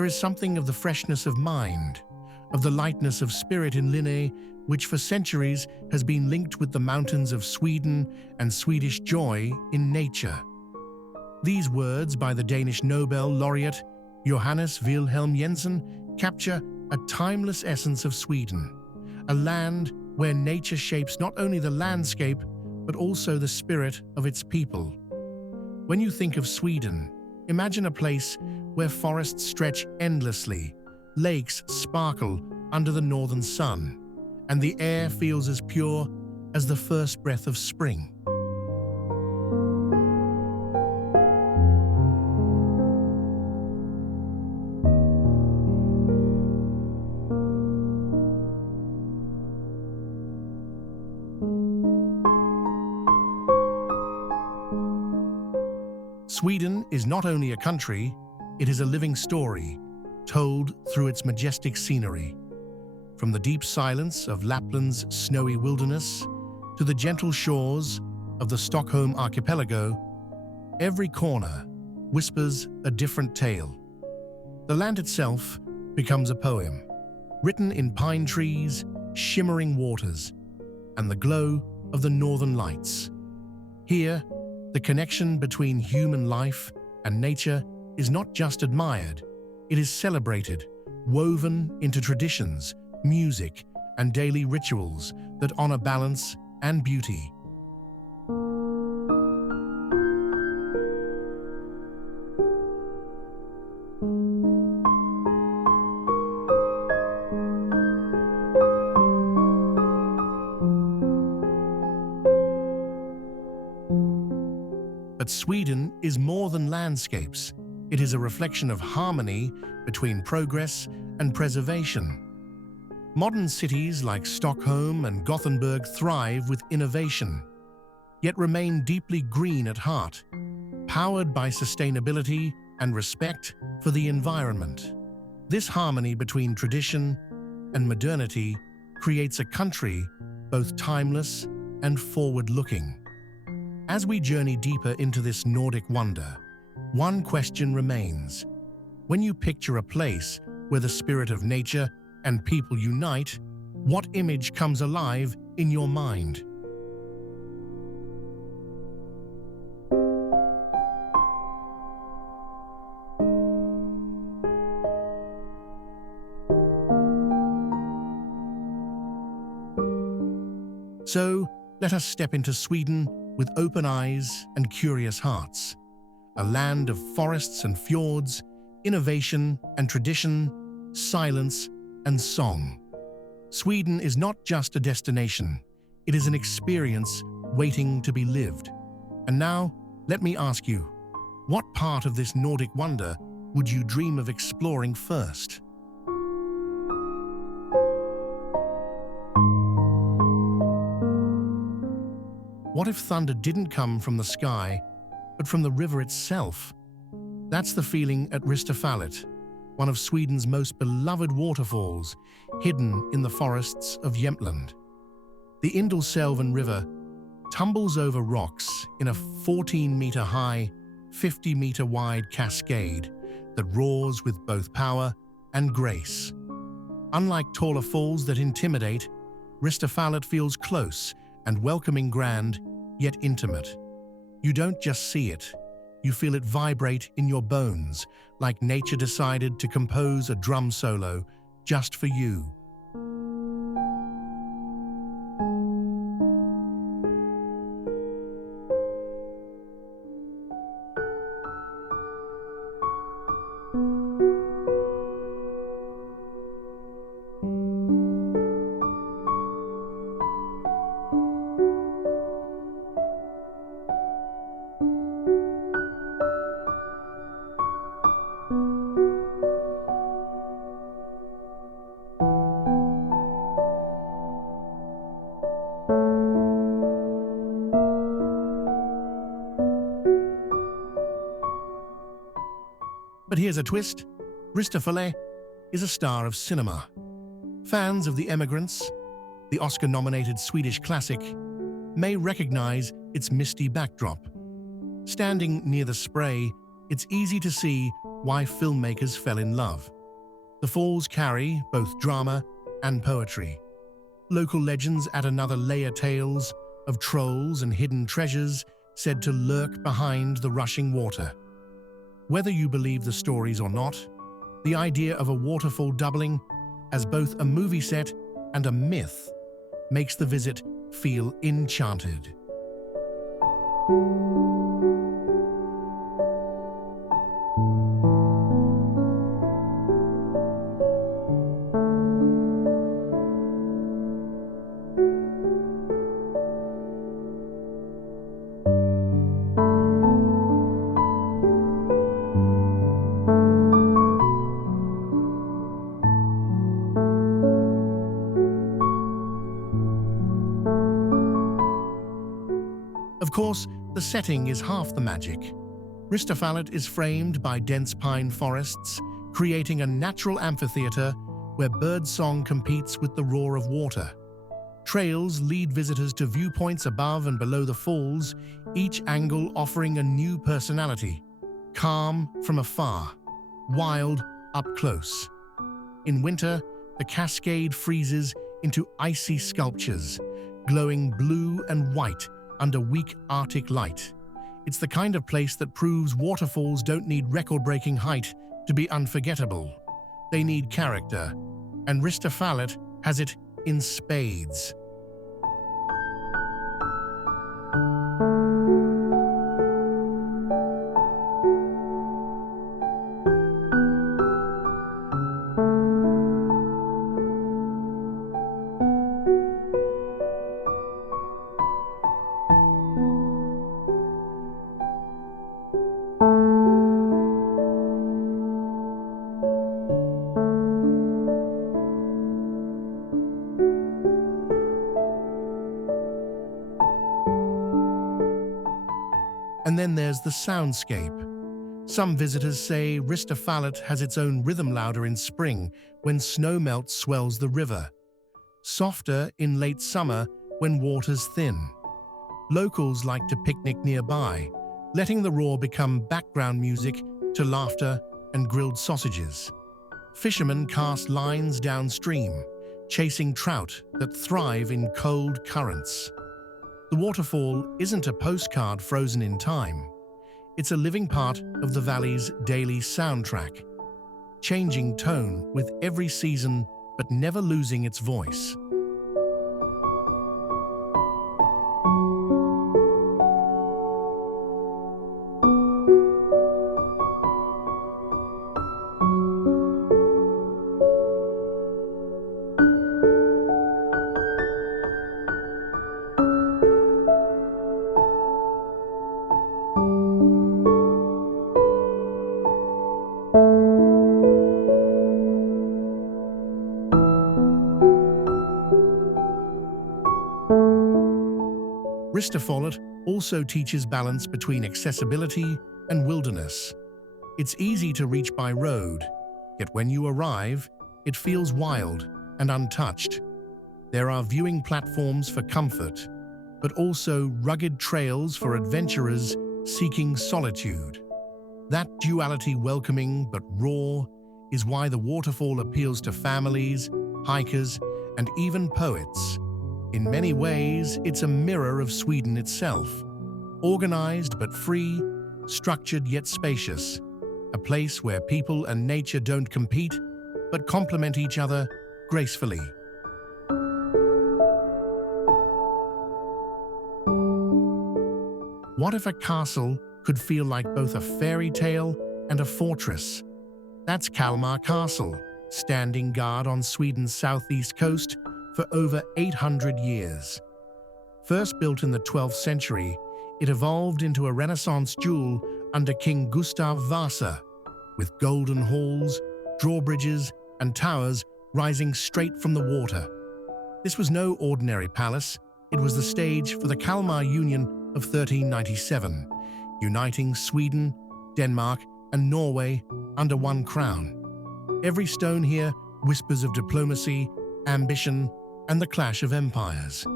There is something of the freshness of mind, of the lightness of spirit in Linné, which for centuries has been linked with the mountains of Sweden and Swedish joy in nature. These words by the Danish Nobel laureate Johannes Wilhelm Jensen capture a timeless essence of Sweden, a land where nature shapes not only the landscape but also the spirit of its people. When you think of Sweden, imagine a place where forests stretch endlessly, lakes sparkle under the northern sun, and the air feels as pure as the first breath of spring. Sweden is not only a country, it is a living story, told through its majestic scenery. From the deep silence of Lapland's snowy wilderness to the gentle shores of the Stockholm archipelago, every corner whispers a different tale. The land itself becomes a poem, written in pine trees, shimmering waters, and the glow of the northern lights. Here, the connection between human life and nature is not just admired, it is celebrated, woven into traditions, music, and daily rituals that honor balance and beauty. But Sweden is more than landscapes. It is a reflection of harmony between progress and preservation. Modern cities like Stockholm and Gothenburg thrive with innovation, yet remain deeply green at heart, powered by sustainability and respect for the environment. This harmony between tradition and modernity creates a country both timeless and forward-looking. As we journey deeper into this Nordic wonder, one question remains. When you picture a place where the spirit of nature and people unite, what image comes alive in your mind? So, let us step into Sweden with open eyes and curious hearts. A land of forests and fjords, innovation and tradition, silence and song. Sweden is not just a destination, it is an experience waiting to be lived. And now, let me ask you, what part of this Nordic wonder would you dream of exploring first? What if thunder didn't come from the sky, but from the river itself? That's the feeling at Ristafallet, one of Sweden's most beloved waterfalls, hidden in the forests of Jämtland. The Indalsälven River tumbles over rocks in a 14-meter-high, 50-meter-wide cascade that roars with both power and grace. Unlike taller falls that intimidate, Ristafallet feels close and welcoming, grand, yet intimate. You don't just see it, you feel it vibrate in your bones, like nature decided to compose a drum solo just for you. But here's a twist. Ristafallet is a star of cinema. Fans of The Emigrants, the Oscar-nominated Swedish classic, may recognize its misty backdrop. Standing near the spray, it's easy to see why filmmakers fell in love. The falls carry both drama and poetry. Local legends add another layer, tales of trolls and hidden treasures said to lurk behind the rushing water. Whether you believe the stories or not, the idea of a waterfall doubling as both a movie set and a myth makes the visit feel enchanted. Of course, the setting is half the magic. Ristafallet is framed by dense pine forests, creating a natural amphitheater where birdsong competes with the roar of water. Trails lead visitors to viewpoints above and below the falls, each angle offering a new personality. Calm from afar, wild up close. In winter, the cascade freezes into icy sculptures, glowing blue and white under weak Arctic light. It's the kind of place that proves waterfalls don't need record-breaking height to be unforgettable. They need character, and Ristafallet has it in spades. And then there's the soundscape. Some visitors say Ristafallet has its own rhythm, louder in spring when snowmelt swells the river, softer in late summer when water's thin. Locals like to picnic nearby, letting the roar become background music to laughter and grilled sausages. Fishermen cast lines downstream, chasing trout that thrive in cold currents. The waterfall isn't a postcard frozen in time. It's a living part of the valley's daily soundtrack, changing tone with every season but never losing its voice. Ristafallet also teaches balance between accessibility and wilderness. It's easy to reach by road, yet when you arrive, it feels wild and untouched. There are viewing platforms for comfort, but also rugged trails for adventurers seeking solitude. That duality, welcoming but raw, is why the waterfall appeals to families, hikers, and even poets. In many ways, it's a mirror of Sweden itself. Organized but free, structured yet spacious. A place where people and nature don't compete, but complement each other gracefully. What if a castle could feel like both a fairy tale and a fortress? That's Kalmar Castle, standing guard on Sweden's southeast coast for over 800 years. First built in the 12th century, it evolved into a Renaissance jewel under King Gustav Vasa, with golden halls, drawbridges, and towers rising straight from the water. This was no ordinary palace. It was the stage for the Kalmar Union of 1397, uniting Sweden, Denmark, and Norway under one crown. Every stone here whispers of diplomacy, ambition, and the clash of empires.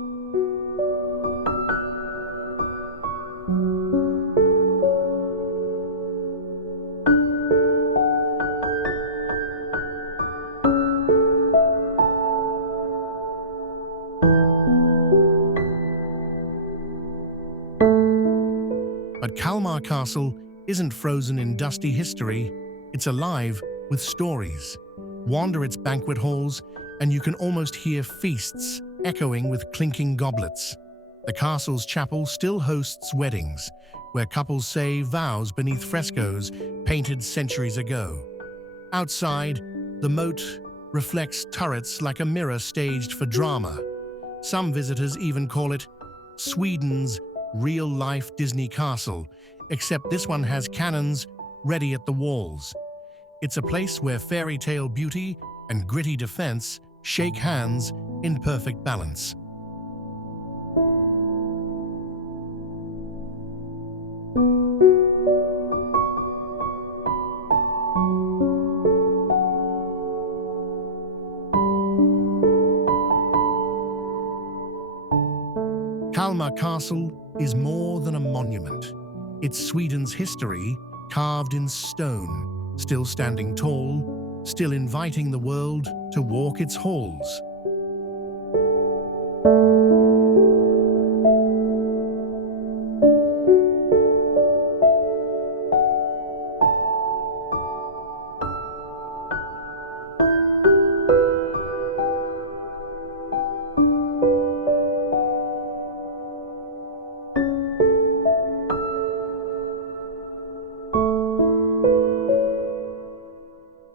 But Kalmar Castle isn't frozen in dusty history, it's alive with stories. Wander its banquet halls, and you can almost hear feasts echoing with clinking goblets. The castle's chapel still hosts weddings, where couples say vows beneath frescoes painted centuries ago. Outside, the moat reflects turrets like a mirror staged for drama. Some visitors even call it Sweden's real-life Disney castle, except this one has cannons ready at the walls. It's a place where fairy tale beauty and gritty defense shake hands in perfect balance. Kalmar Castle is more than a monument. It's Sweden's history carved in stone, still standing tall, still inviting the world to walk its halls.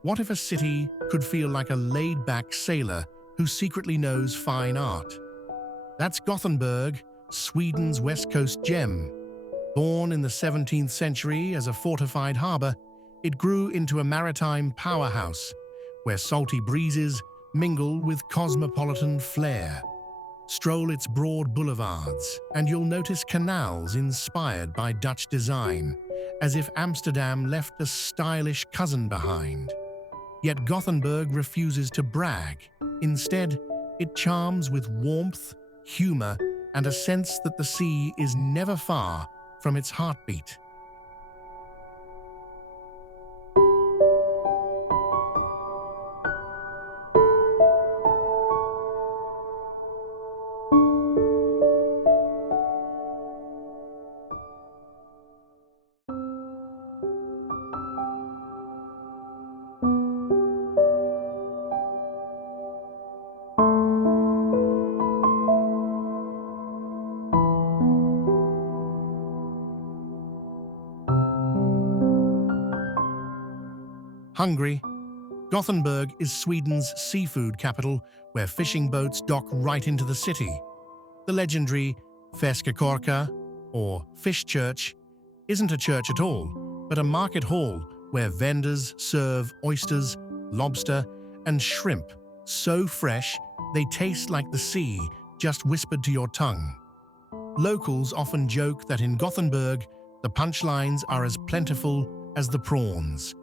What if a city could feel like a laid-back sailor who secretly knows fine art? That's Gothenburg, Sweden's west coast gem. Born in the 17th century as a fortified harbor, it grew into a maritime powerhouse where salty breezes mingle with cosmopolitan flair. Stroll its broad boulevards, and you'll notice canals inspired by Dutch design, as if Amsterdam left a stylish cousin behind. Yet Gothenburg refuses to brag. Instead, it charms with warmth, humor, and a sense that the sea is never far from its heartbeat. Hungry, Gothenburg is Sweden's seafood capital, where fishing boats dock right into the city. The legendary Fiskekyrka, or Fish Church, isn't a church at all, but a market hall where vendors serve oysters, lobster, and shrimp so fresh they taste like the sea just whispered to your tongue. Locals often joke that in Gothenburg, the punchlines are as plentiful as the prawns.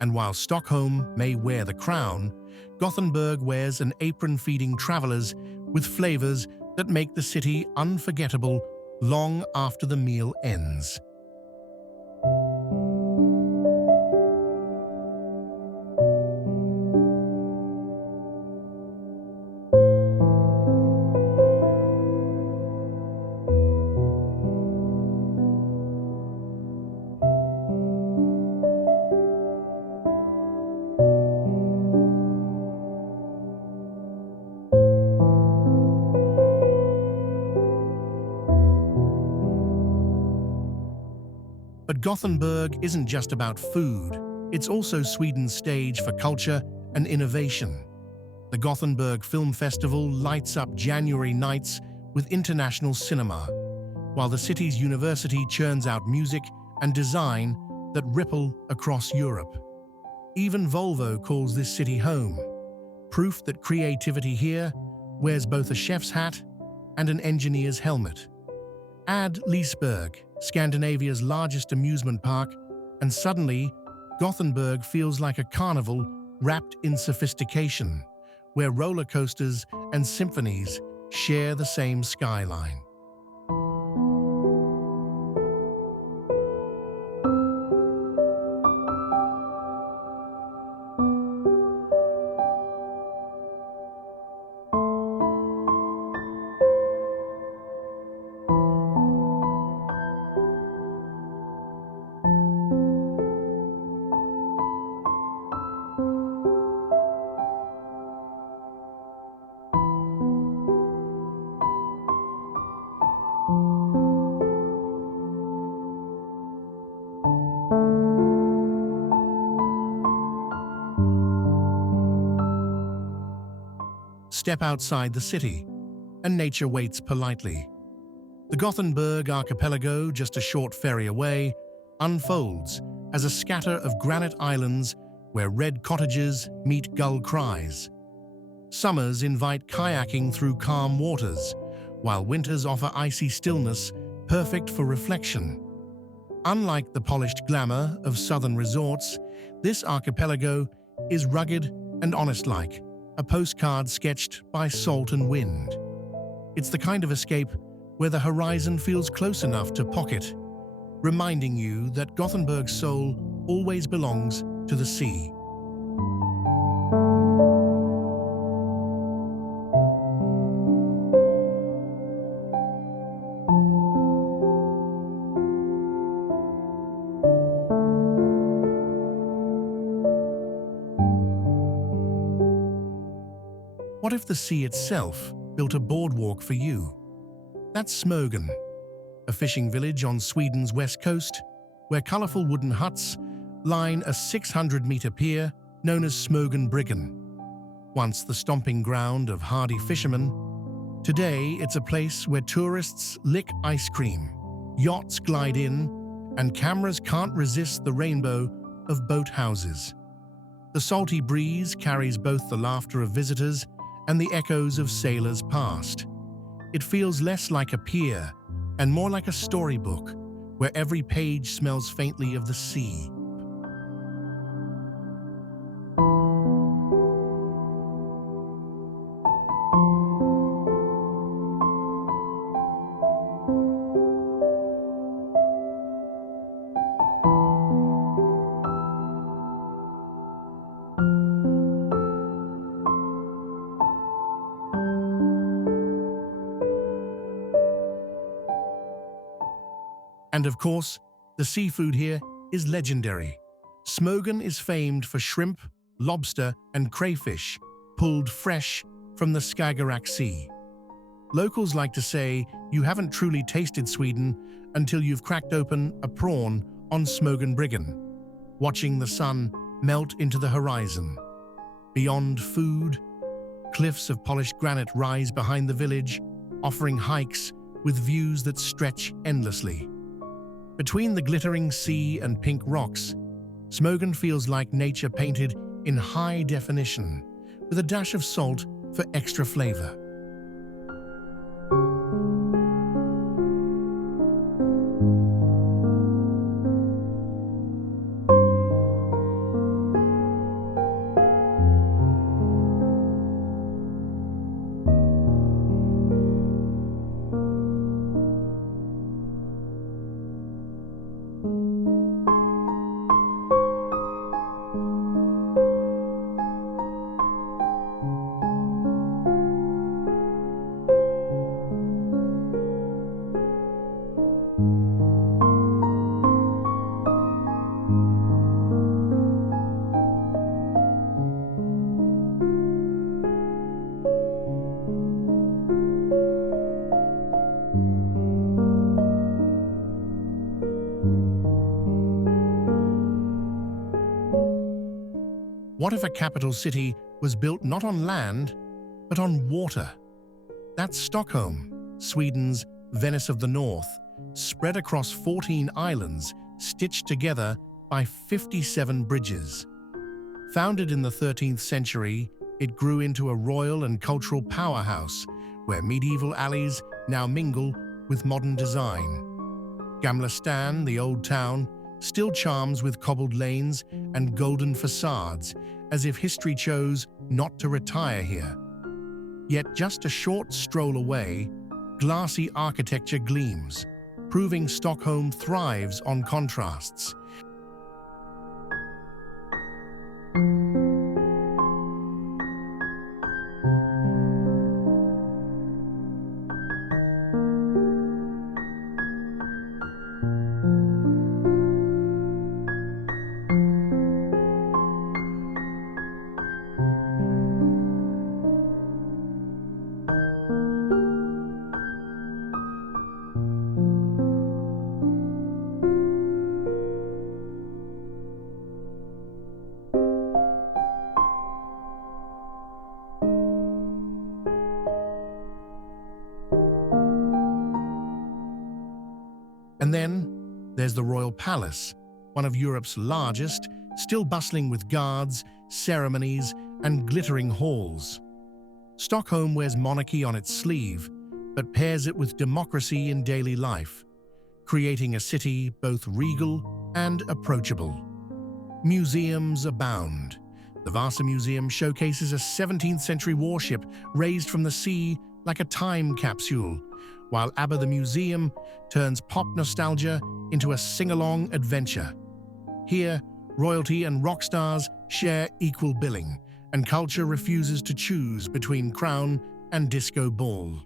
And while Stockholm may wear the crown, Gothenburg wears an apron feeding travelers with flavors that make the city unforgettable long after the meal ends. But Gothenburg isn't just about food, it's also Sweden's stage for culture and innovation. The Gothenburg Film Festival lights up January nights with international cinema, while the city's university churns out music and design that ripple across Europe. Even Volvo calls this city home, proof that creativity here wears both a chef's hat and an engineer's helmet. Add Liseberg, Scandinavia's largest amusement park, and suddenly, Gothenburg feels like a carnival wrapped in sophistication, where roller coasters and symphonies share the same skyline. step outside the city, and nature waits politely. The Gothenburg archipelago, just a short ferry away, unfolds as a scatter of granite islands where red cottages meet gull cries. Summers invite kayaking through calm waters, while winters offer icy stillness perfect for reflection. Unlike the polished glamour of southern resorts, this archipelago is rugged and honest-like, a postcard sketched by salt and wind. It's the kind of escape where the horizon feels close enough to pocket, reminding you that Gothenburg's soul always belongs to the sea. What if the sea itself built a boardwalk for you? That's Smögen, a fishing village on Sweden's west coast, where colorful wooden huts line a 600-meter pier known as Smögenbryggan. Once the stomping ground of hardy fishermen, today it's a place where tourists lick ice cream, yachts glide in, and cameras can't resist the rainbow of boathouses. The salty breeze carries both the laughter of visitors and the echoes of sailors past. It feels less like a pier and more like a storybook, where every page smells faintly of the sea. And of course, the seafood here is legendary. Smögen is famed for shrimp, lobster, and crayfish, pulled fresh from the Skagerrak Sea. Locals like to say you haven't truly tasted Sweden until you've cracked open a prawn on Smögenbryggan, watching the sun melt into the horizon. Beyond food, cliffs of polished granite rise behind the village, offering hikes with views that stretch endlessly. Between the glittering sea and pink rocks, Smögen feels like nature painted in high definition, with a dash of salt for extra flavor. What if a capital city was built not on land, but on water? That's Stockholm, Sweden's Venice of the North, spread across 14 islands, stitched together by 57 bridges. Founded in the 13th century, it grew into a royal and cultural powerhouse, where medieval alleys now mingle with modern design. Gamla Stan, the old town, still charms with cobbled lanes and golden facades, as if history chose not to retire here. Yet just a short stroll away, glassy architecture gleams, proving Stockholm thrives on contrasts. there's the Royal Palace, one of Europe's largest, still bustling with guards, ceremonies, and glittering halls. Stockholm wears monarchy on its sleeve, but pairs it with democracy in daily life, creating a city both regal and approachable. Museums abound. The Vasa Museum showcases a 17th century warship raised from the sea like a time capsule, while ABBA the Museum turns pop nostalgia into a sing-along adventure. Here, royalty and rock stars share equal billing, and culture refuses to choose between crown and disco ball.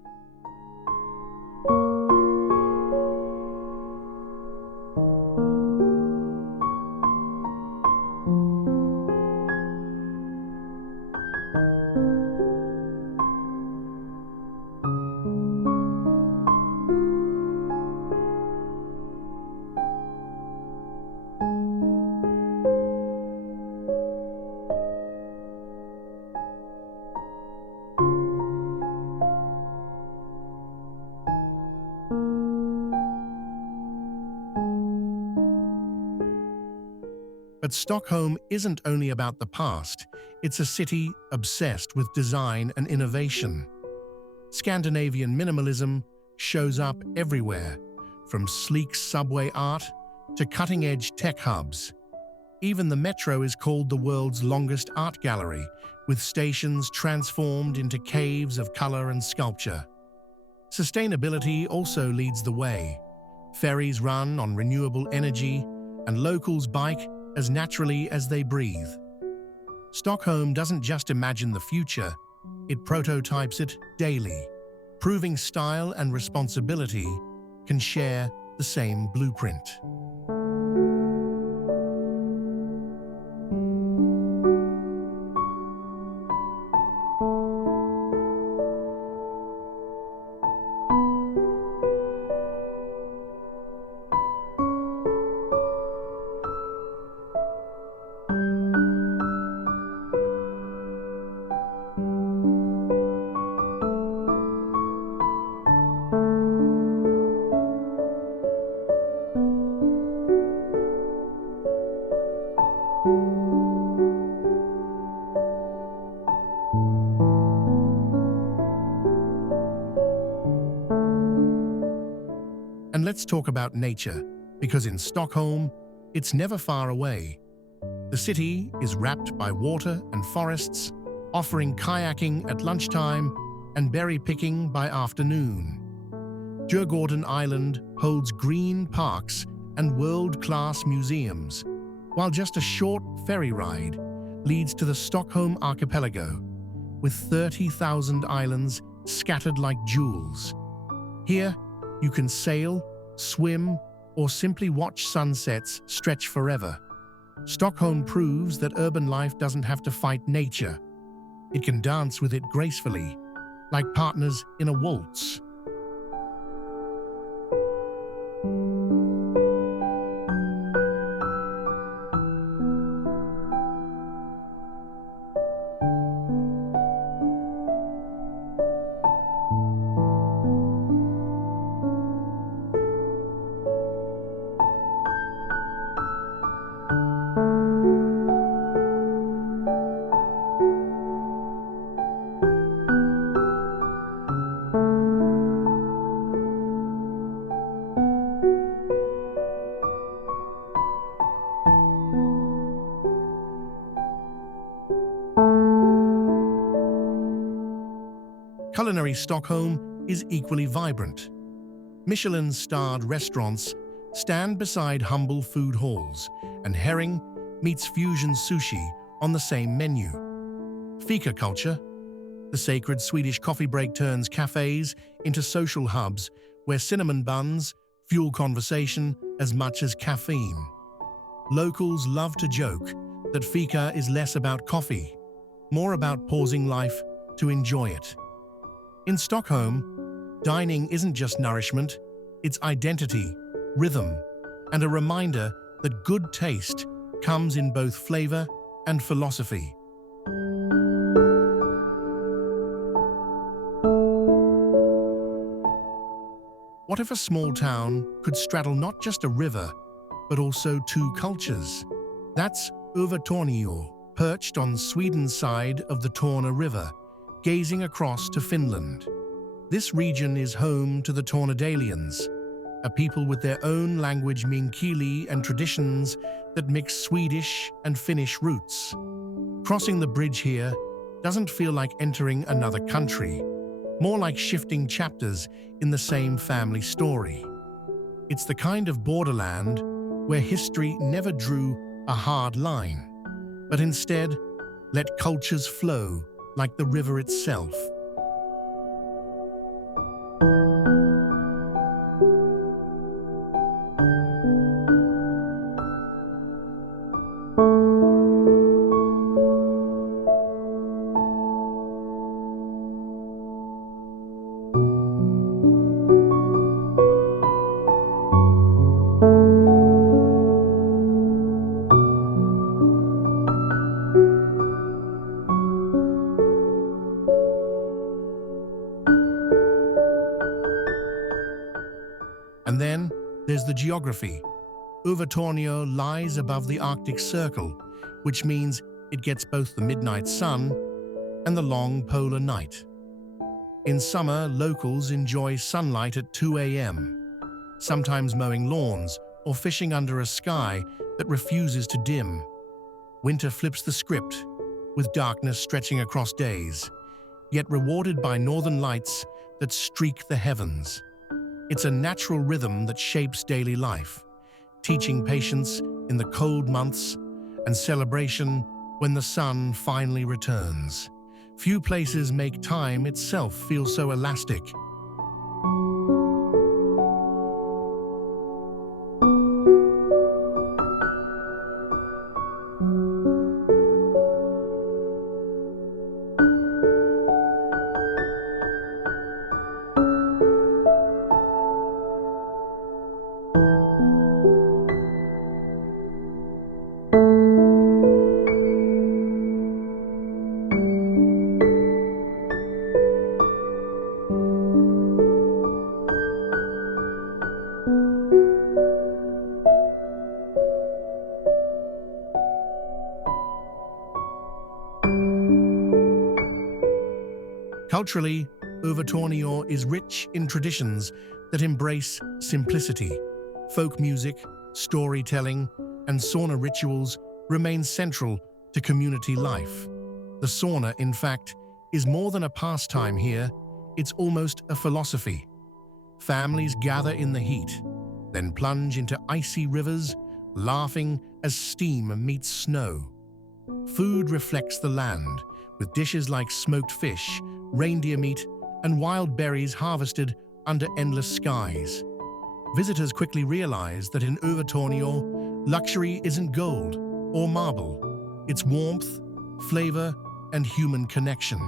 But Stockholm isn't only about the past, it's a city obsessed with design and innovation. Scandinavian minimalism shows up everywhere, from sleek subway art to cutting-edge tech hubs. Even the metro is called the world's longest art gallery, with stations transformed into caves of color and sculpture. Sustainability also leads the way. Ferries run on renewable energy, and locals bike as naturally as they breathe. Stockholm doesn't just imagine the future, it prototypes it daily, proving style and responsibility can share the same blueprint. And let's talk about nature, because in Stockholm, it's never far away. The city is wrapped by water and forests, offering kayaking at lunchtime and berry picking by afternoon. Djurgården Island holds green parks and world-class museums, while just a short ferry ride leads to the Stockholm archipelago, with 30,000 islands scattered like jewels. Here, you can sail, swim, or simply watch sunsets stretch forever. Stockholm proves that urban life doesn't have to fight nature. It can dance with it gracefully, like partners in a waltz. Culinary Stockholm is equally vibrant. Michelin-starred restaurants stand beside humble food halls, and herring meets fusion sushi on the same menu. Fika culture, the sacred Swedish coffee break, turns cafes into social hubs where cinnamon buns fuel conversation as much as caffeine. Locals love to joke that fika is less about coffee, more about pausing life to enjoy it. In Stockholm, dining isn't just nourishment, it's identity, rhythm, and a reminder that good taste comes in both flavor and philosophy. What if a small town could straddle not just a river, but also two cultures. That's Övertorneå, perched on Sweden's side of the Torne River, gazing across to Finland. This region is home to the Tornedalians, a people with their own language Meänkieli and traditions that mix Swedish and Finnish roots. Crossing the bridge here doesn't feel like entering another country, more like shifting chapters in the same family story. It's the kind of borderland where history never drew a hard line, but instead let cultures flow like the river itself. And then there's the geography. Övertorneå lies above the Arctic Circle, which means it gets both the midnight sun and the long polar night. In summer, locals enjoy sunlight at 2 a.m., sometimes mowing lawns or fishing under a sky that refuses to dim. Winter flips the script, with darkness stretching across days, yet rewarded by northern lights that streak the heavens. It's a natural rhythm that shapes daily life, teaching patience in the cold months and celebration when the sun finally returns. Few places make time itself feel so elastic. Culturally, Övertorneå is rich in traditions that embrace simplicity. Folk music, storytelling, and sauna rituals remain central to community life. The sauna, in fact, is more than a pastime here, it's almost a philosophy. Families gather in the heat, then plunge into icy rivers, laughing as steam meets snow. Food reflects the land, with dishes like smoked fish, reindeer meat, and wild berries harvested under endless skies. Visitors quickly realize that in Övertorneå, luxury isn't gold or marble. It's warmth, flavor, and human connection.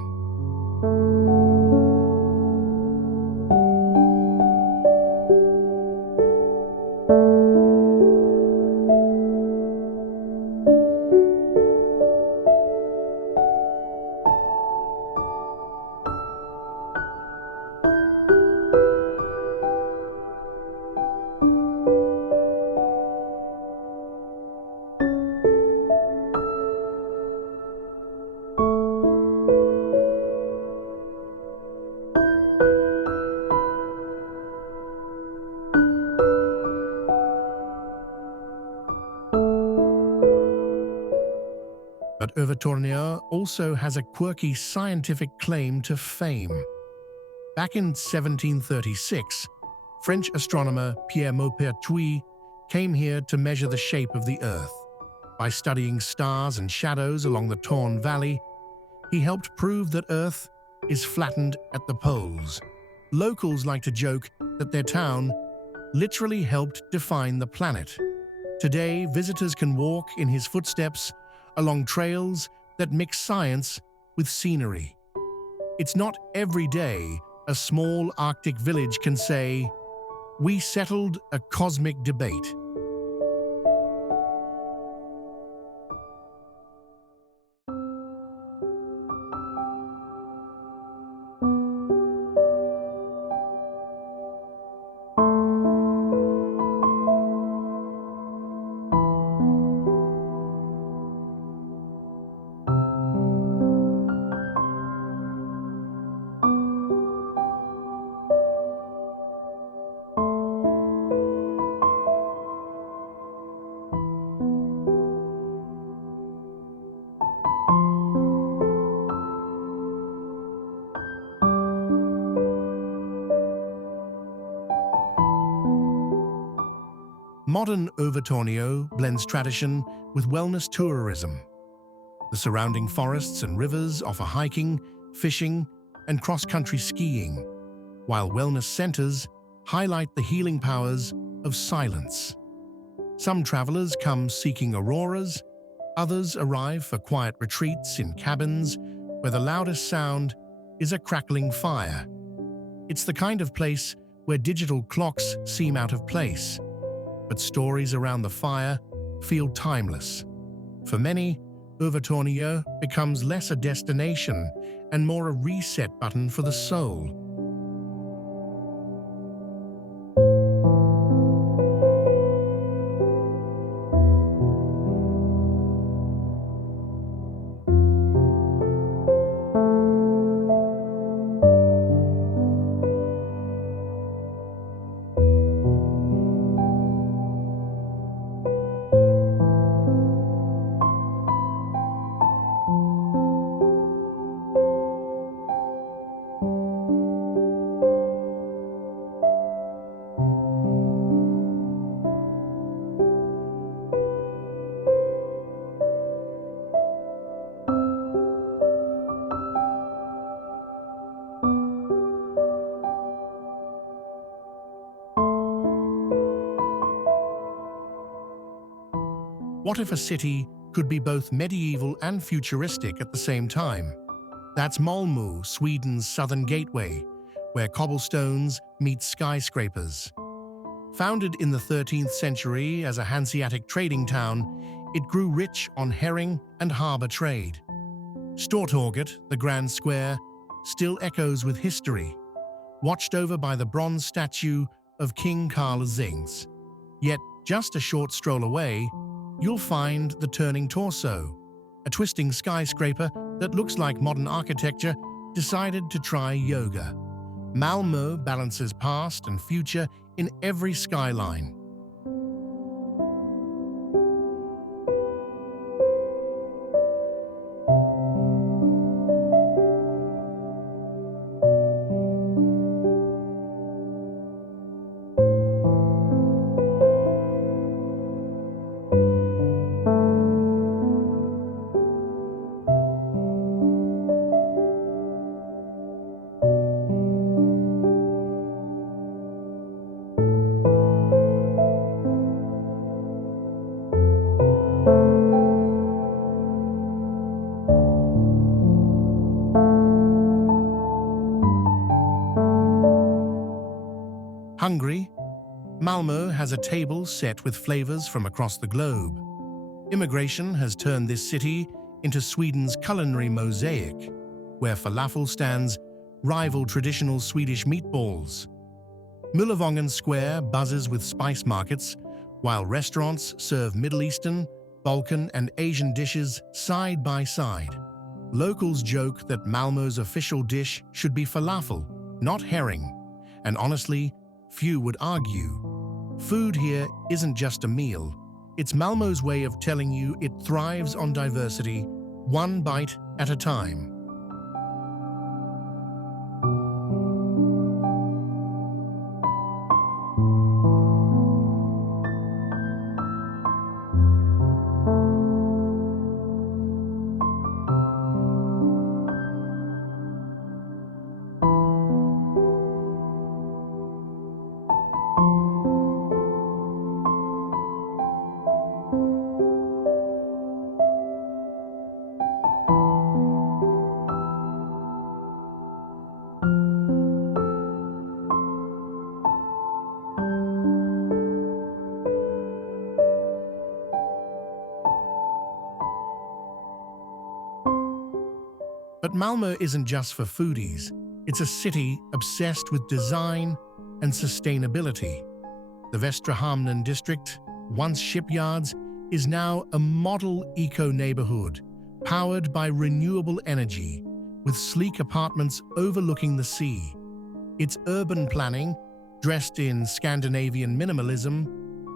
But Övertorneå also has a quirky scientific claim to fame. Back in 1736, French astronomer Pierre Maupertuis came here to measure the shape of the Earth. By studying stars and shadows along the Torne Valley, he helped prove that Earth is flattened at the poles. Locals like to joke that their town literally helped define the planet. Today, visitors can walk in his footsteps along trails that mix science with scenery. It's not every day a small Arctic village can say, "We settled a cosmic debate." Modern Övertorneå blends tradition with wellness tourism. The surrounding forests and rivers offer hiking, fishing, and cross-country skiing, while wellness centers highlight the healing powers of silence. Some travelers come seeking auroras, others arrive for quiet retreats in cabins where the loudest sound is a crackling fire. It's the kind of place where digital clocks seem out of place, but stories around the fire feel timeless. For many, Övertorneå becomes less a destination and more a reset button for the soul. What if a city could be both medieval and futuristic at the same time? That's Malmö, Sweden's southern gateway, where cobblestones meet skyscrapers. Founded in the 13th century as a Hanseatic trading town, it grew rich on herring and harbor trade. Stortorget, the grand square, still echoes with history, watched over by the bronze statue of King Carl Zings. Yet, just a short stroll away, you'll find the Turning Torso, a twisting skyscraper that looks like modern architecture decided to try yoga. Malmö balances past and future in every skyline. Hungry, Malmö has a table set with flavors from across the globe. Immigration has turned this city into Sweden's culinary mosaic, where falafel stands rival traditional Swedish meatballs. Möllevången Square buzzes with spice markets, while restaurants serve Middle Eastern, Balkan, and Asian dishes side by side. Locals joke that Malmö's official dish should be falafel, not herring, and honestly, few would argue. Food here isn't just a meal. It's Malmö's way of telling you it thrives on diversity, one bite at a time. But Malmö isn't just for foodies. It's a city obsessed with design and sustainability. The Västra Hamnen district, once shipyards, is now a model eco-neighborhood, powered by renewable energy, with sleek apartments overlooking the sea. It's urban planning, dressed in Scandinavian minimalism,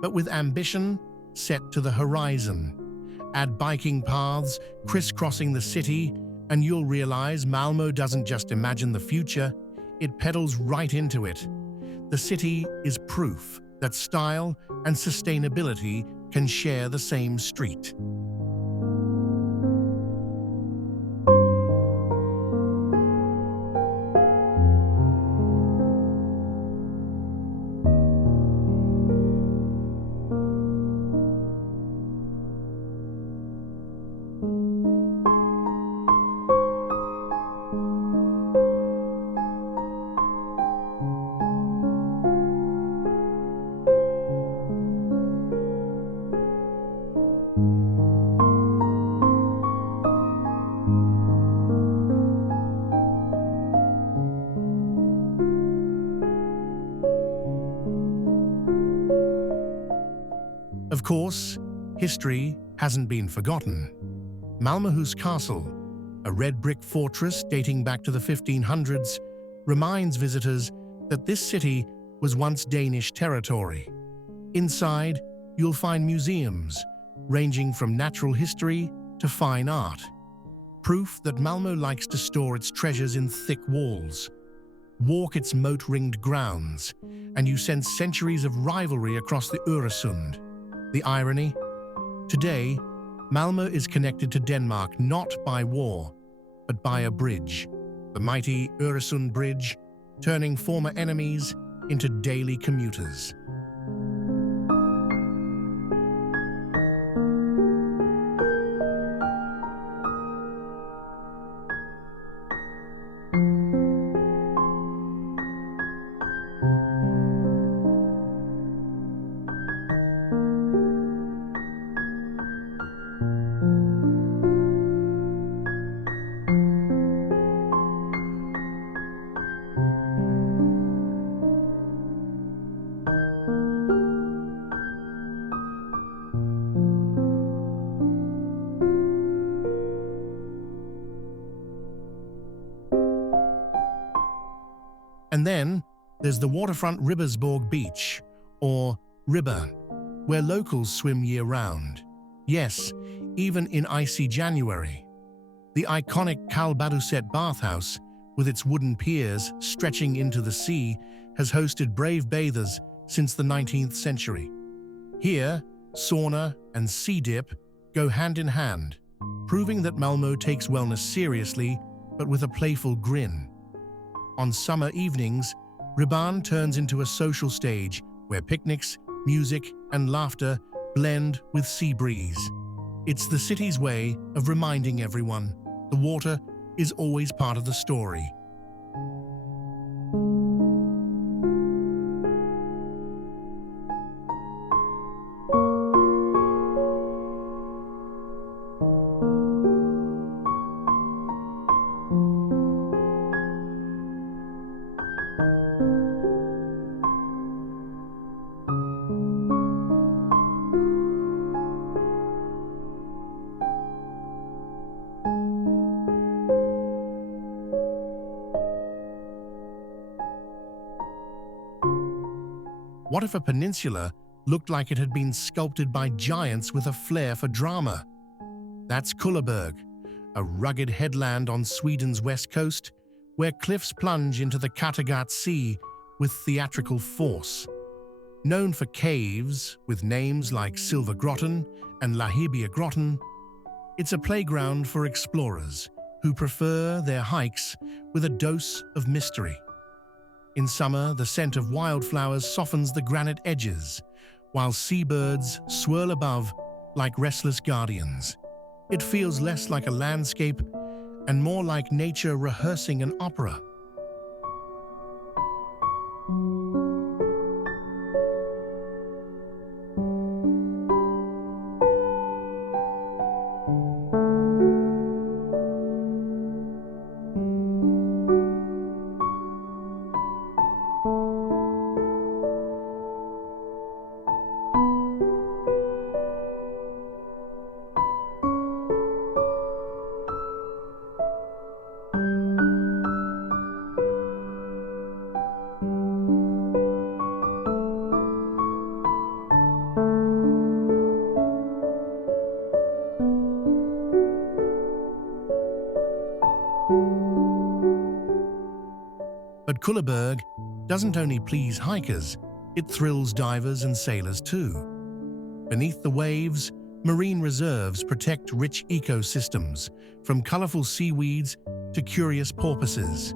but with ambition set to the horizon. Add biking paths crisscrossing the city, and you'll realize Malmö doesn't just imagine the future, it pedals right into it. The city is proof that style and sustainability can share the same street. Of course, history hasn't been forgotten. Malmöhus Castle, a red brick fortress dating back to the 1500s, reminds visitors that this city was once Danish territory. Inside, you'll find museums ranging from natural history to fine art, proof that Malmö likes to store its treasures in thick walls. Walk its moat-ringed grounds, and you sense centuries of rivalry across the Öresund. The irony? Today, Malmö is connected to Denmark not by war, but by a bridge, the mighty Öresund Bridge, turning former enemies into daily commuters. And then there's the waterfront Ribersborg Beach, or Ribba, where locals swim year-round. Yes, even in icy January. The iconic Kallbaduset bathhouse, with its wooden piers stretching into the sea, has hosted brave bathers since the 19th century. Here, sauna and sea dip go hand in hand, proving that Malmö takes wellness seriously, but with a playful grin. On summer evenings, Ribban turns into a social stage where picnics, music, and laughter blend with sea breeze. It's the city's way of reminding everyone the water is always part of the story. What if a peninsula looked like it had been sculpted by giants with a flair for drama? That's Kullaberg, a rugged headland on Sweden's west coast, where cliffs plunge into the Kattegat Sea with theatrical force. Known for caves with names like Silver Grotten and Lahibia Grotten, it's a playground for explorers who prefer their hikes with a dose of mystery. In summer, the scent of wildflowers softens the granite edges, while seabirds swirl above like restless guardians. It feels less like a landscape and more like nature rehearsing an opera. But Kullaberg doesn't only please hikers, It thrills divers and sailors too. Beneath the waves, marine reserves protect rich ecosystems, from colorful seaweeds to curious porpoises.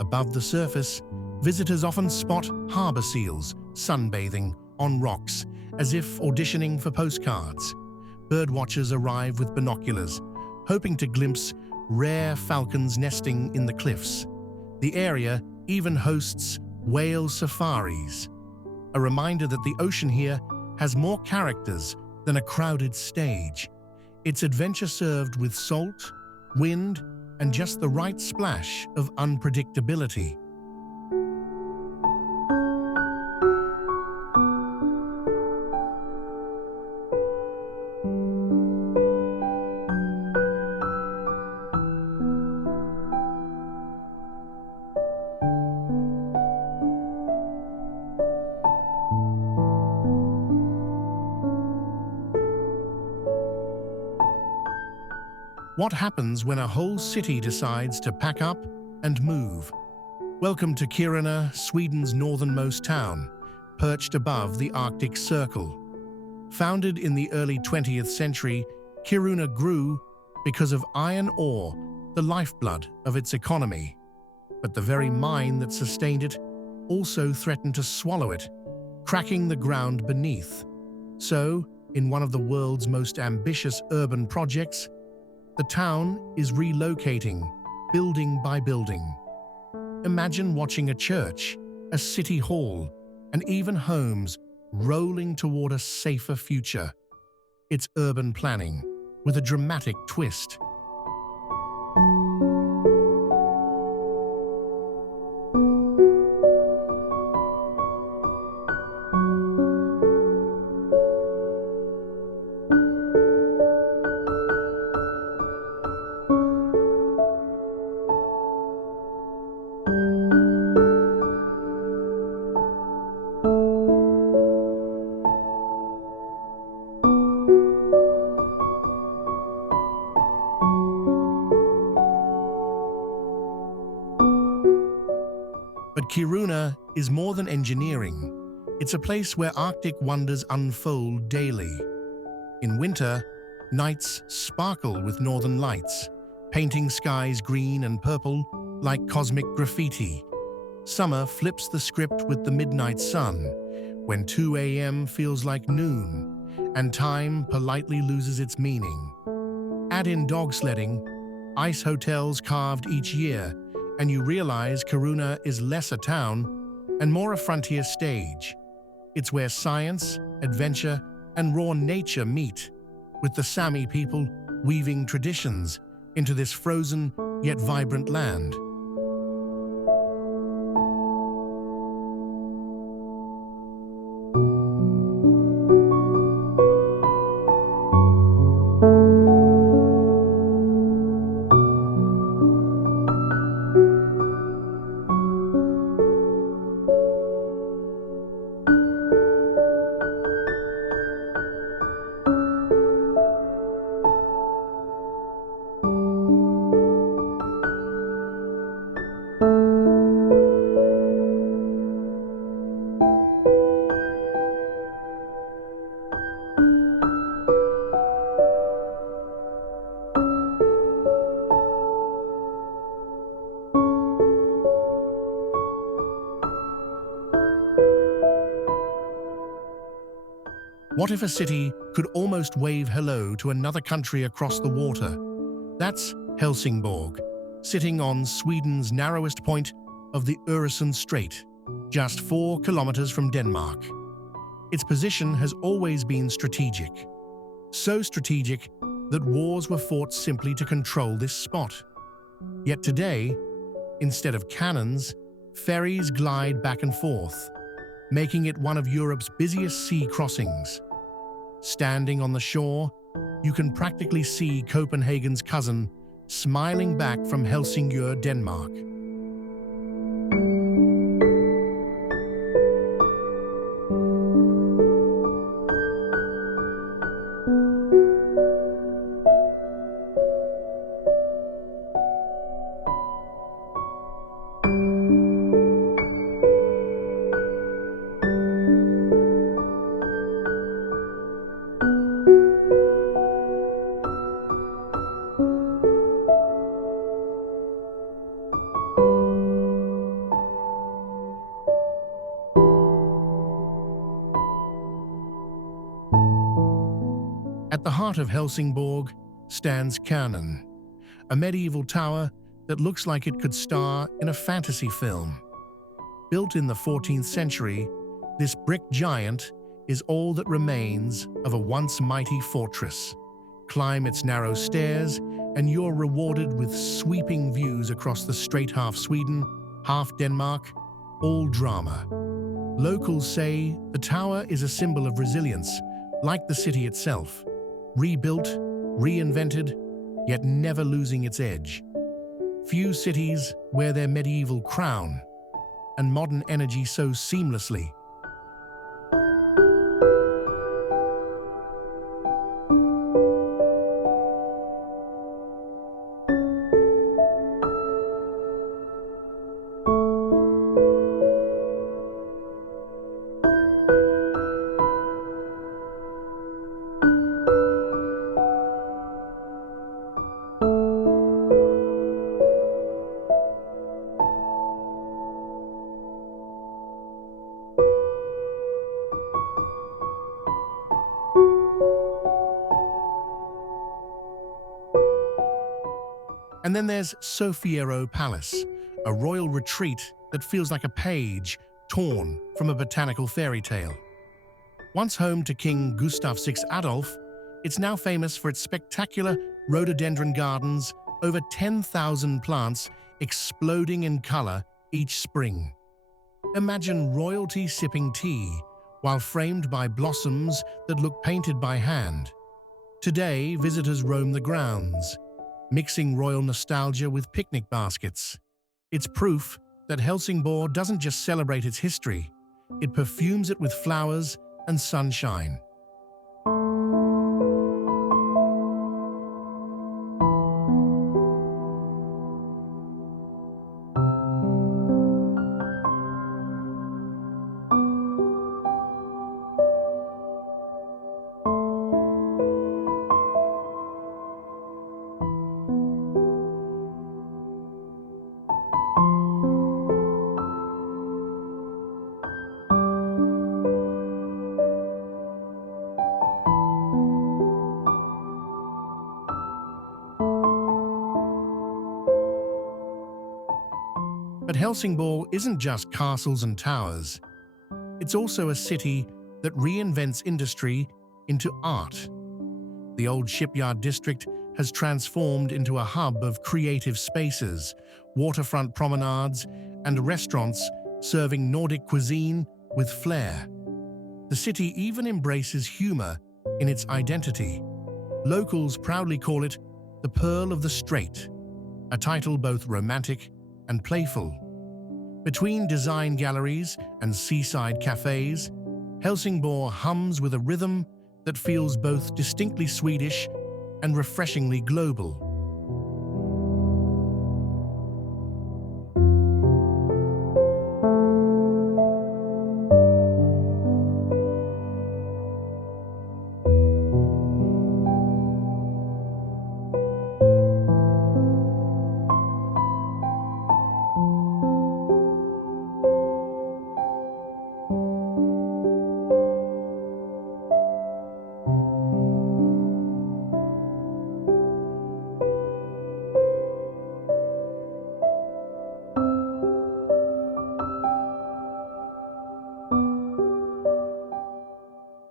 Above the surface, visitors often spot harbor seals sunbathing on rocks as if auditioning for postcards. Birdwatchers arrive with binoculars, hoping to glimpse rare falcons nesting in the cliffs. The area even hosts whale safaris, a reminder that the ocean here has more characters than a crowded stage. Its adventure served with salt, wind, and just the right splash of unpredictability. What happens when a whole city decides to pack up and move? Welcome to Kiruna, Sweden's northernmost town, perched above the Arctic Circle. Founded in the early 20th century, Kiruna grew because of iron ore, the lifeblood of its economy. But the very mine that sustained it also threatened to swallow it, cracking the ground beneath. So, in one of the world's most ambitious urban projects, the town is relocating, building by building. Imagine watching a church, a city hall, and even homes rolling toward a safer future. It's urban planning with a dramatic twist. But Kiruna is more than engineering. It's a place where Arctic wonders unfold daily. In winter, nights sparkle with northern lights, painting skies green and purple like cosmic graffiti. Summer flips the script with the midnight sun, when 2 a.m. feels like noon, and time politely loses its meaning. Add in dog sledding, ice hotels carved each year, and you realize Kiruna is less a town and more a frontier stage. It's where science, adventure, and raw nature meet, with the Sami people weaving traditions into this frozen yet vibrant land. What if a city could almost wave hello to another country across the water? That's Helsingborg, sitting on Sweden's narrowest point of the Öresund Strait, just 4 kilometers from Denmark. Its position has always been strategic. So strategic that wars were fought simply to control this spot. Yet today, instead of cannons, ferries glide back and forth, making it one of Europe's busiest sea crossings. Standing on the shore, you can practically see Copenhagen's cousin smiling back from Helsingør, Denmark. heart of Helsingborg stands Kärnan, a medieval tower that looks like it could star in a fantasy film. Built in the 14th century, this brick giant is all that remains of a once mighty fortress. Climb its narrow stairs, and you're rewarded with sweeping views across the strait half Sweden, half Denmark, all drama. Locals say the tower is a symbol of resilience, like the city itself, rebuilt, reinvented, yet never losing its edge. Few cities wear their medieval crown and modern energy so seamlessly. And then there's Sofiero Palace, a royal retreat that feels like a page torn from a botanical fairy tale. Once home to King Gustav VI Adolf, it's now famous for its spectacular rhododendron gardens, over 10,000 plants exploding in color each spring. Imagine royalty sipping tea while framed by blossoms that look painted by hand. Today, visitors roam the grounds, mixing royal nostalgia with picnic baskets. It's proof that Helsingborg doesn't just celebrate its history, it perfumes it with flowers and sunshine. But Helsingborg isn't just castles and towers. It's also a city that reinvents industry into art. The old shipyard district has transformed into a hub of creative spaces, waterfront promenades, and restaurants serving Nordic cuisine with flair. The city even embraces humor in its identity. Locals proudly call it the Pearl of the Strait, a title both romantic and playful. Between design galleries and seaside cafes, Helsingborg hums with a rhythm that feels both distinctly Swedish and refreshingly global.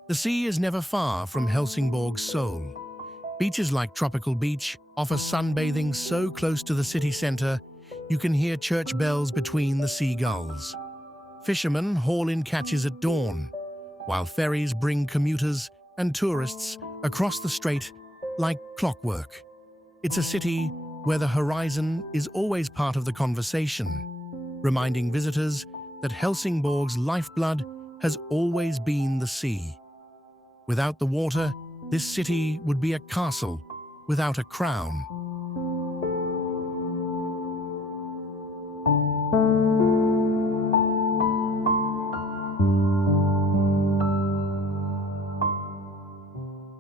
The sea is never far from Helsingborg's soul. Beaches like Tropical Beach offer sunbathing so close to the city center you can hear church bells between the seagulls. Fishermen haul in catches at dawn, while ferries bring commuters and tourists across the strait like clockwork. It's a city where the horizon is always part of the conversation, reminding visitors that Helsingborg's lifeblood has always been the sea. Without the water, this city would be a castle without a crown.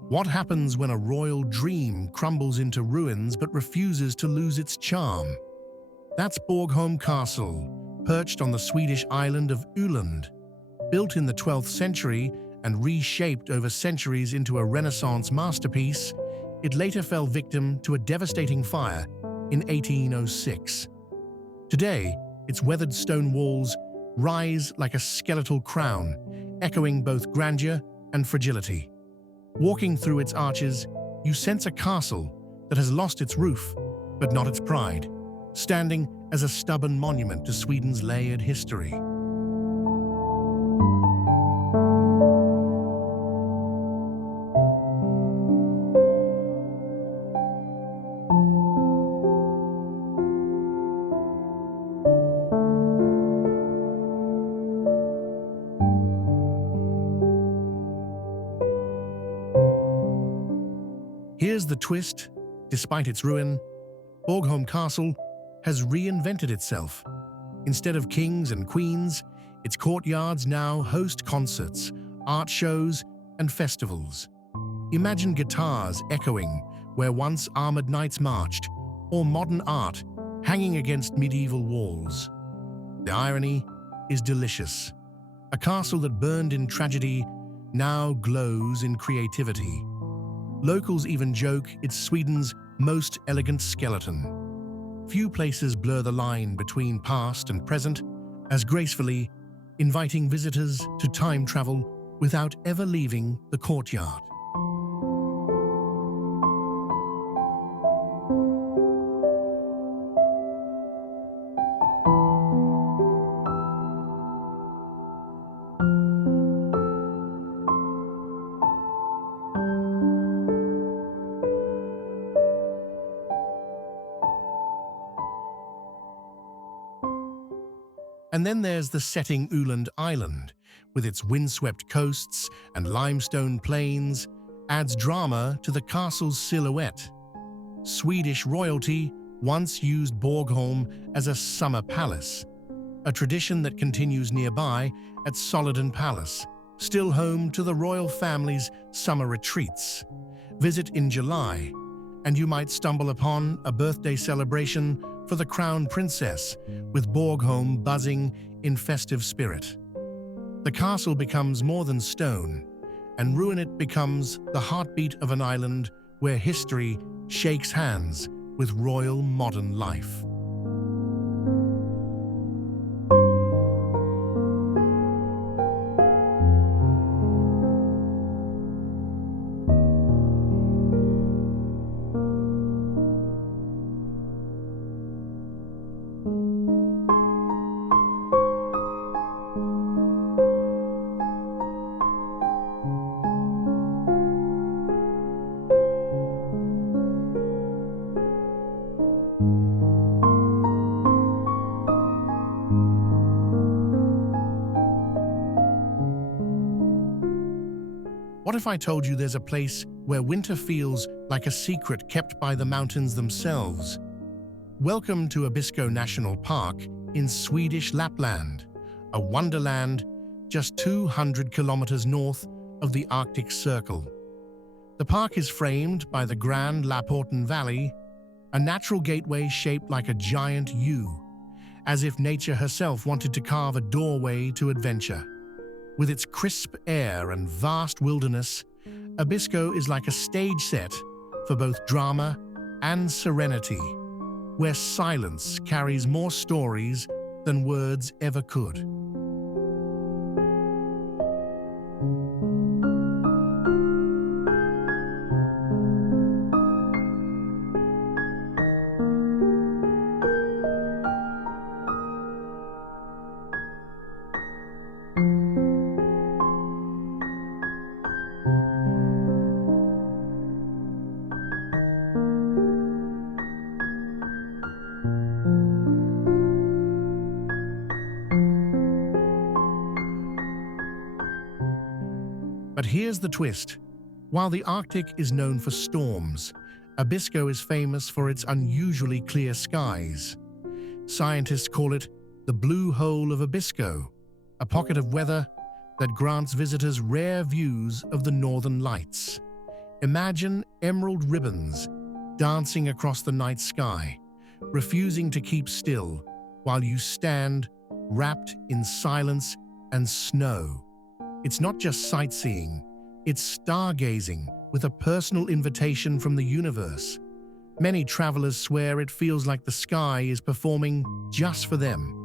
What happens when a royal dream crumbles into ruins but refuses to lose its charm? That's Borgholm Castle, perched on the Swedish island of Öland. Built in the 12th century and reshaped over centuries into a Renaissance masterpiece, it later fell victim to a devastating fire in 1806. Today, its weathered stone walls rise like a skeletal crown, echoing both grandeur and fragility. Walking through its arches, you sense a castle that has lost its roof, but not its pride, standing as a stubborn monument to Sweden's layered history. Here's the twist: despite its ruin, Borgholm Castle has reinvented itself. Instead of kings and queens, its courtyards now host concerts, art shows, and festivals. Imagine guitars echoing where once armored knights marched, or modern art hanging against medieval walls. The irony is delicious. A castle that burned in tragedy now glows in creativity. Locals even joke it's Sweden's most elegant skeleton. Few places blur the line between past and present as gracefully, inviting visitors to time travel without ever leaving the courtyard. And then there's the setting Öland Island, with its windswept coasts and limestone plains, adds drama to the castle's silhouette. Swedish royalty once used Borgholm as a summer palace, a tradition that continues nearby at Soliden Palace, still home to the royal family's summer retreats. Visit in July, and you might stumble upon a birthday celebration for the crown princess, with Borgholm buzzing in festive spirit. The castle becomes more than stone, and ruin it becomes the heartbeat of an island where history shakes hands with royal modern life. What if I told you there's a place where winter feels like a secret kept by the mountains themselves? Welcome to Abisko National Park in Swedish Lapland, a wonderland just 200 kilometers north of the Arctic Circle. The park is framed by the Grand Lapporten Valley, a natural gateway shaped like a giant U, as if nature herself wanted to carve a doorway to adventure. With its crisp air and vast wilderness, Abisko is like a stage set for both drama and serenity, where silence carries more stories than words ever could. But here's the twist. While the Arctic is known for storms, Abisko is famous for its unusually clear skies. Scientists call it the blue hole of Abisko, a pocket of weather that grants visitors rare views of the northern lights. Imagine emerald ribbons dancing across the night sky, refusing to keep still while you stand wrapped in silence and snow. It's not just sightseeing, it's stargazing with a personal invitation from the universe. Many travelers swear it feels like the sky is performing just for them.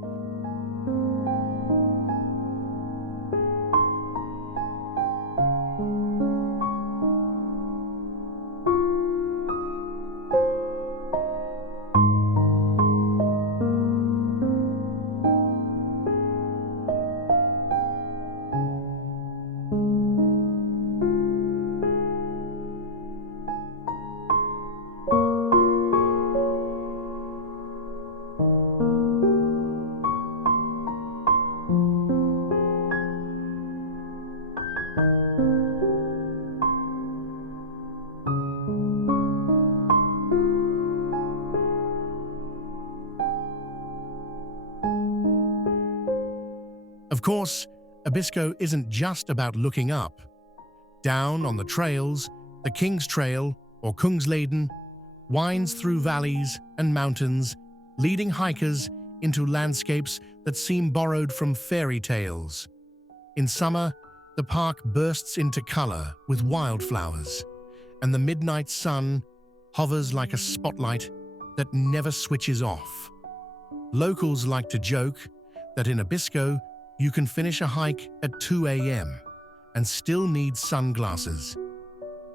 Of course, Abisko isn't just about looking up. Down on the trails, the King's Trail, or Kungsleden, winds through valleys and mountains, leading hikers into landscapes that seem borrowed from fairy tales. In summer, the park bursts into color with wildflowers, and the midnight sun hovers like a spotlight that never switches off. Locals like to joke that in Abisko, you can finish a hike at 2 a.m. and still need sunglasses.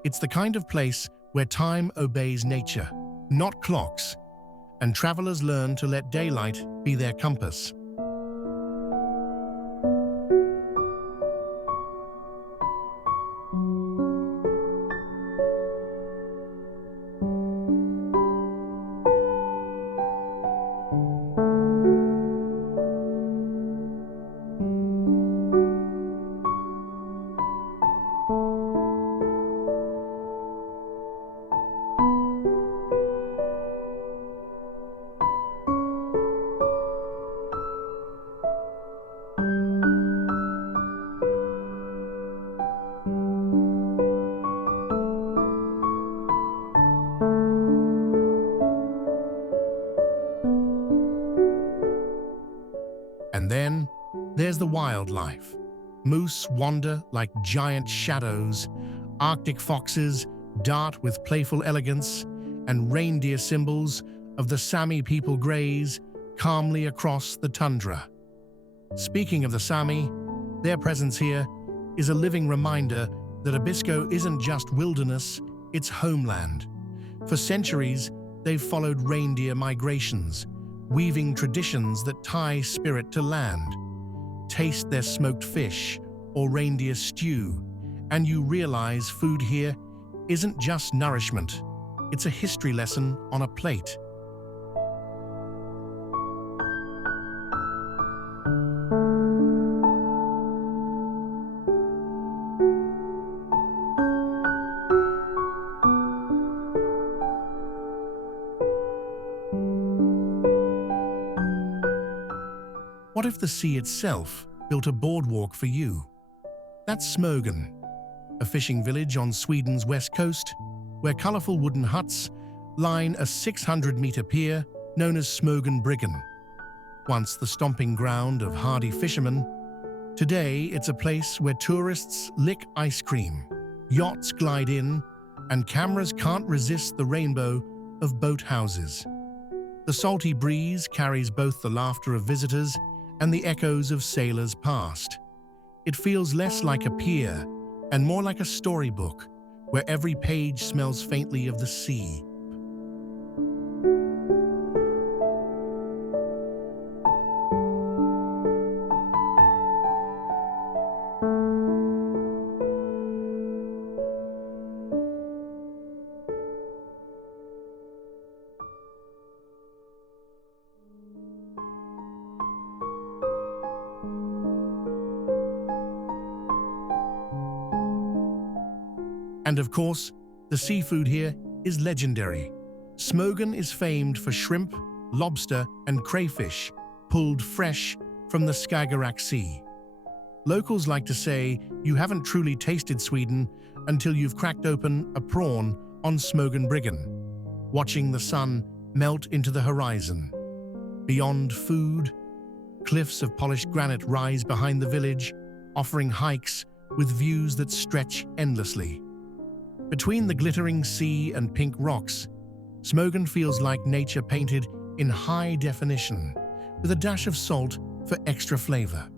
It's the kind of place where time obeys nature, not clocks, and travelers learn to let daylight be their compass. And then there's the wildlife. Moose wander like giant shadows, Arctic foxes dart with playful elegance, and reindeer symbols of the Sami people graze calmly across the tundra. Speaking of the Sami, their presence here is a living reminder that Abisko isn't just wilderness, it's homeland. For centuries, they've followed reindeer migrations, weaving traditions that tie spirit to land. Taste their smoked fish or reindeer stew, and you realize food here isn't just nourishment, it's a history lesson on a plate. What if the sea itself built a boardwalk for you? That's Smögen, a fishing village on Sweden's west coast, where colorful wooden huts line a 600-meter pier known as Smögenbryggan. Once the stomping ground of hardy fishermen, today it's a place where tourists lick ice cream, yachts glide in, and cameras can't resist the rainbow of boathouses. The salty breeze carries both the laughter of visitors and the echoes of sailors' past. It feels less like a pier and more like a storybook, where every page smells faintly of the sea. And of course, the seafood here is legendary. Smögen is famed for shrimp, lobster, and crayfish, pulled fresh from the Skagerrak Sea. Locals like to say you haven't truly tasted Sweden until you've cracked open a prawn on Smögenbryggan, watching the sun melt into the horizon. Beyond food, cliffs of polished granite rise behind the village, offering hikes with views that stretch endlessly. Between the glittering sea and pink rocks, Smogen feels like nature painted in high definition, with a dash of salt for extra flavor.